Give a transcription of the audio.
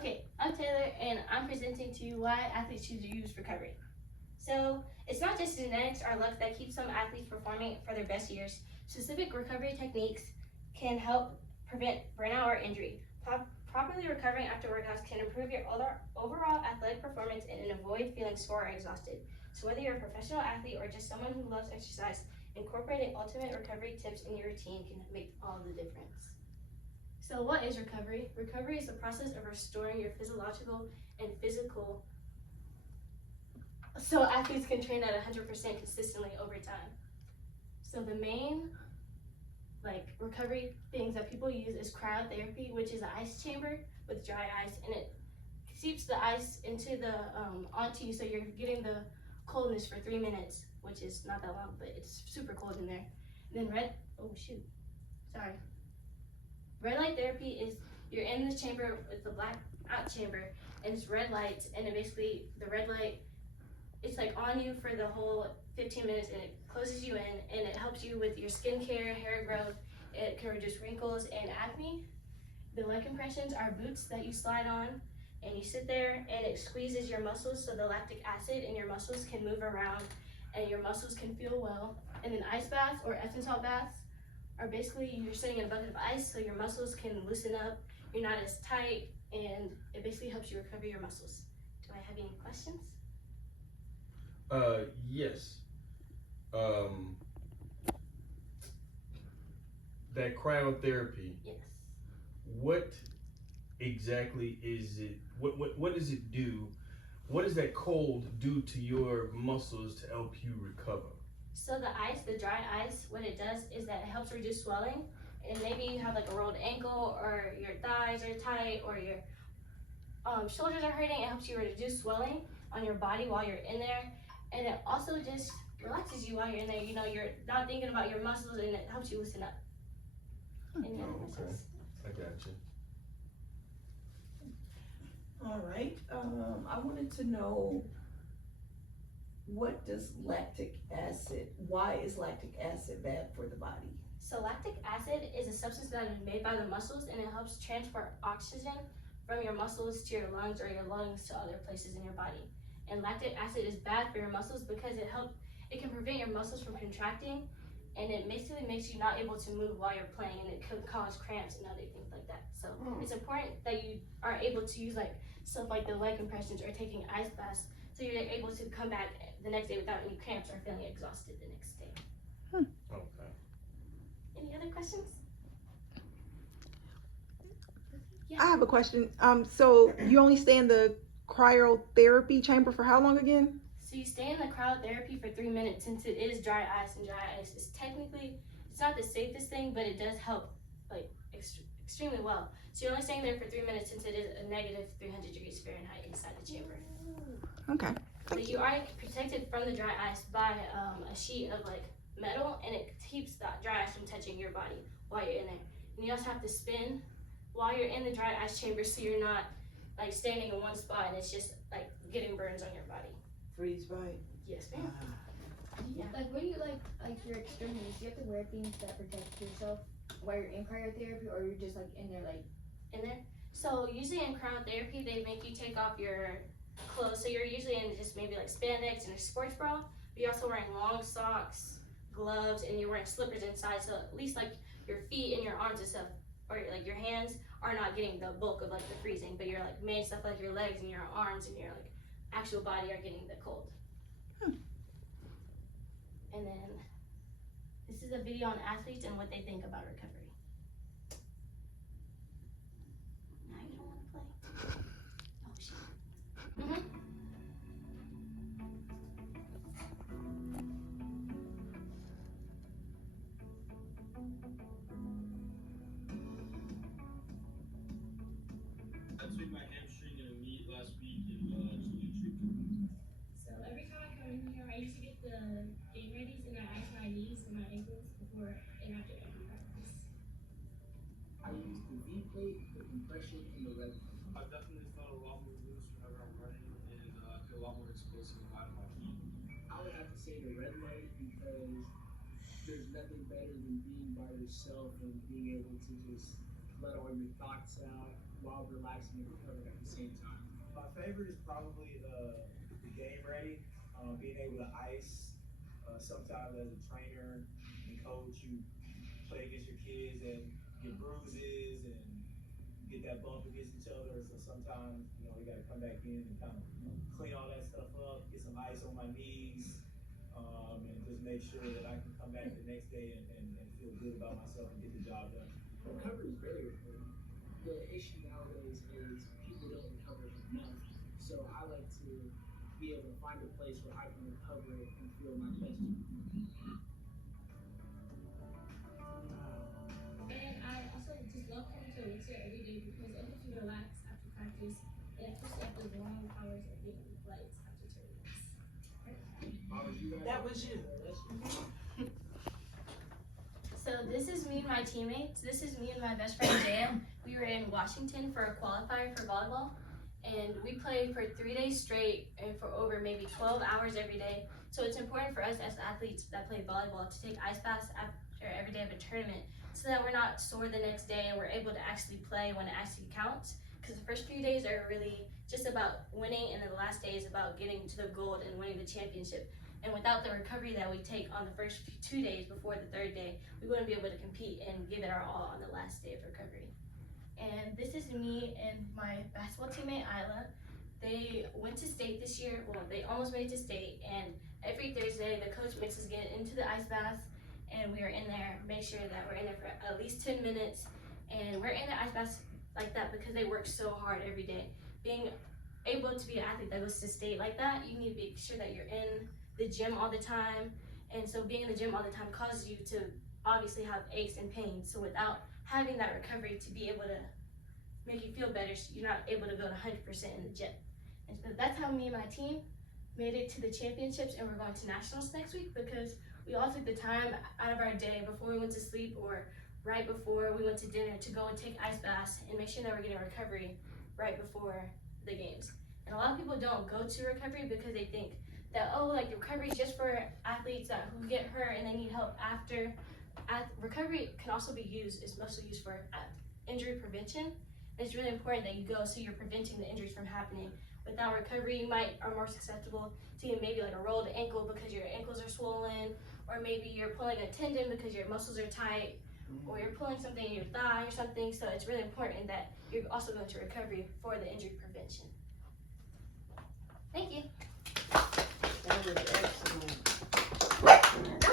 Okay, I'm Taylor, and I'm presenting to you why athletes should use recovery. So, it's not just genetics or luck that keeps some athletes performing for their best years. Specific recovery techniques can help prevent burnout or injury. Properly recovering after workouts can improve your overall athletic performance and avoid feeling sore or exhausted. So, whether you're a professional athlete or just someone who loves exercise, incorporating ultimate recovery tips in your routine can make all the difference. So what is recovery? Recovery is the process of restoring your physiological and physical so athletes can train at 100% consistently over time. So the main recovery things that people use is cryotherapy, which is an ice chamber with dry ice, and it seeps the ice into the onto you, so you're getting the coldness for 3 minutes, which is not that long, but it's super cold in there. And then red light therapy is you're in the chamber with the black out chamber, and it's red lights, and it basically the red light it's like on you for the whole 15 minutes, and it closes you in, and it helps you with your skincare, hair growth. It can reduce wrinkles and acne. The leg compressions are boots that you slide on, and you sit there, and it squeezes your muscles so the lactic acid in your muscles can move around, and your muscles can feel well. And then ice baths or Epsom salt baths are basically you're sitting in a bucket of ice so your muscles can loosen up, you're not as tight, and it basically helps you recover your muscles. Do I have any questions? Yes. Um, that cryotherapy. Yes. What exactly is it? What does it do? What does that cold do to your muscles to help you recover? So the dry ice, what it does is that it helps reduce swelling. And maybe you have like a rolled ankle, or your thighs are tight, or your shoulders are hurting. It helps you reduce swelling on your body while you're in there. And it also just relaxes you while you're in there. You know, you're not thinking about your muscles, and it helps you loosen up. Any other questions? I got you. All right. I wanted to know, what does lactic acid, why is lactic acid bad for the body? So lactic acid is a substance that is made by the muscles, and it helps transport oxygen from your muscles to your lungs, or your lungs to other places in your body. And lactic acid is bad for your muscles because it can prevent your muscles from contracting, and it basically makes you not able to move while you're playing, and it could cause cramps and other things like that. So it's important that you are able to use like stuff like the leg compressions or taking ice baths, so you're able to come back the next day without any cramps or feeling exhausted the next day. Okay. Any other questions? I have a question. So you only stay in the cryotherapy chamber for how long again? So you stay in the cryotherapy for 3 minutes, since it is dry ice, and dry ice is technically, it's not the safest thing, but it does help like extremely well. So you're only staying there for 3 minutes, since it is a negative 300 degrees Fahrenheit inside the chamber. Okay. But you are protected from the dry ice by a sheet of like metal, and it keeps that dry ice from touching your body while you're in there. And you also have to spin while you're in the dry ice chamber, so you're not like standing in one spot and it's just like getting burns on your body. Freeze bite. Yes, ma'am. Yeah. Like when you like your extremities, you have to wear things that protect yourself while you're in cryotherapy, or you're just like in there like In there. So usually in cryotherapy, they make you take off your clothes. So you're usually in just maybe like spandex and a sports bra, but you're also wearing long socks, gloves, and you're wearing slippers inside. So at least like your feet and your arms and stuff, or like your hands are not getting the bulk of like the freezing, but your like main stuff like your legs and your arms and your like actual body are getting the cold. And then this is a video on athletes and what they think about recovery. Now you don't want to play. Oh shit. I took my hamstring in a meet last week and just need treatment. So every time I come in here, I used to get the game readies, and I ice my knees and my ankles before and after every practice. I use the V plate, the compression, and the red plate. I've definitely felt a lot more loose whenever I'm running, and I feel a lot more explosive out of my feet. I would have to say the red light, because there's nothing better than being by yourself and being able to just let all your thoughts out while relaxing and recovering at the same time? My favorite is probably the game ready, being able to ice. Sometimes as a trainer and coach, you play against your kids and get bruises and get that bump against each other. So sometimes, you know, we got to come back in and kind of clean all that stuff up, get some ice on my knees, and just make sure that I can come back the next day and feel good about myself and get the job done. Recovery is very important. The issue nowadays is people don't recover enough. So I like to be able to find a place where I can recover and feel my best. And I also just love coming to a wheelchair every day because it helps you relax after practice, and especially after long hours of being flights after tournaments. That was you. So this is me and my teammates. This is me and my best friend Dan. We were in Washington for a qualifier for volleyball, and we played for 3 days straight and for over maybe 12 hours every day. So it's important for us as athletes that play volleyball to take ice baths after every day of a tournament so that we're not sore the next day and we're able to actually play when it actually counts. Because the first few days are really just about winning, and then the last day is about getting to the gold and winning the championship. And without the recovery that we take on the first 2 days before the third day, we wouldn't be able to compete and give it our all on the last day of recovery. And this is me and my basketball teammate, Isla. They went to state this year. Well, they almost made it to state. And every Thursday, the coach makes us get into the ice baths, and we are in there, make sure that we're in there for at least 10 minutes. And we're in the ice baths like that because they work so hard every day. Being able to be an athlete that goes to state like that, you need to be sure that you're in the gym all the time. And so being in the gym all the time causes you to obviously have aches and pains. So without having that recovery to be able to make you feel better, so you're not able to go to 100% in the gym. And so that's how me and my team made it to the championships, and we're going to nationals next week because we all took the time out of our day before we went to sleep or right before we went to dinner to go and take ice baths and make sure that we're getting recovery right before the games. And a lot of people don't go to recovery because they think that, oh, like recovery is just for athletes that who get hurt and they need help after. Recovery can also be used, it's mostly used for injury prevention. And it's really important that you go so you're preventing the injuries from happening. Without recovery, you are more susceptible to get maybe like a rolled ankle because your ankles are swollen, or maybe you're pulling a tendon because your muscles are tight, or you're pulling something in your thigh or something. So it's really important that you're also going to recovery for the injury prevention. Thank you. That was excellent.